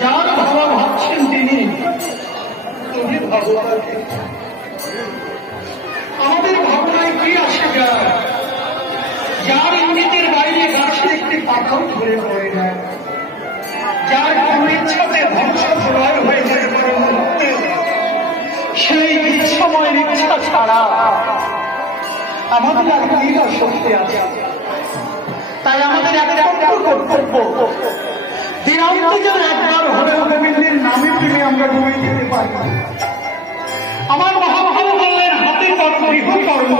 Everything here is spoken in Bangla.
যার ভাবা ভাবছেন তিনি, তুমি ভাবো আমাদের ভাবনায় কি আসে যায়? যার ইঙ্গিতের বাইরে গাছের একটি পাথর ধরে পড়ে যায়, যার কোনো ইচ্ছাতে ধ্বংস প্রলয় হয়ে যেতে পারে মুহূর্তে, সেই ইচ্ছাময় ইচ্ছা ছাড়া আমাদের আর কি শক্তি আছে? তাই আমাদের একমাত্র কর্তব্য, দিনান্তে যেন একবার হলেও গোবিন্দের নামে প্রেমে আমরা ডুবে যেতে পারি। আমার মহাভাব বললেন, হাতে কর্ম গৃহ কর্ম।